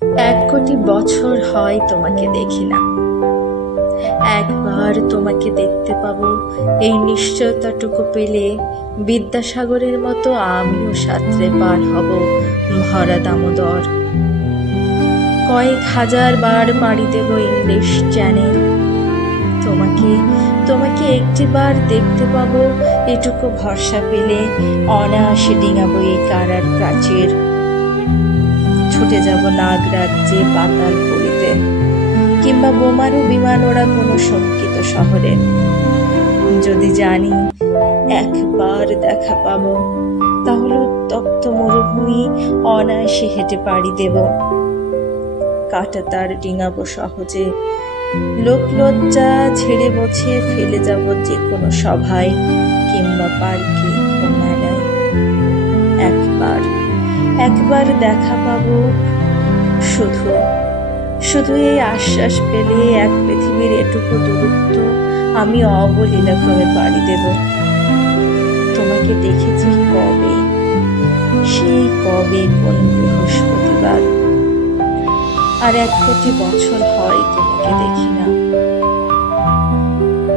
1 কোটি বছর হয় তোমাকে দেখি না। একবার তোমাকে দেখতে পাবো, এই নিশ্চয়তাটুকু পেলে বিদ্যাসাগরের মতো আমিও সাঁতরে পার হব ভরা দামোদর। কয়েক হাজার বার পাড়ি দেব ইংলিশ চ্যানেল। তোমাকে তোমাকে একটিবার দেখতে পাবো, এটুকু ভরসা পেলে অনায়াসে ডিঙাবো এই কারার প্রাচীর। ছুটে যাব নাগরাজ্যে পাতাল পুরীতে, কিংবা বোমারু বিমান ওরা কোনো শঙ্কিত শহরে। যদি জানি একবার দেখা পাবো, তাহলে উত্তপ্ত মরুভূমি অনায়াসে হেঁটে পাড়ি দেব। কাঁটাতার ডিঙাবো সহজে, লোকলজ্জা ঝেড়ে মুছে ফেলে যাব যে কোনো সভায় কিংবা পার্কে ও মেলায়। একবার একবার দেখা পাবো, শুধু শুধু এই আশ্বাস পেলে এক পৃথিবীর এটুকু দূরত্ব আমি অবলীলাক্রমে পাড়ি দেব। তোমাকে দেখেছি কবে, সেই কবে কোন বৃহস্পতিবার। আর 1 কোটি বছর হয় তোমাকে দেখি না।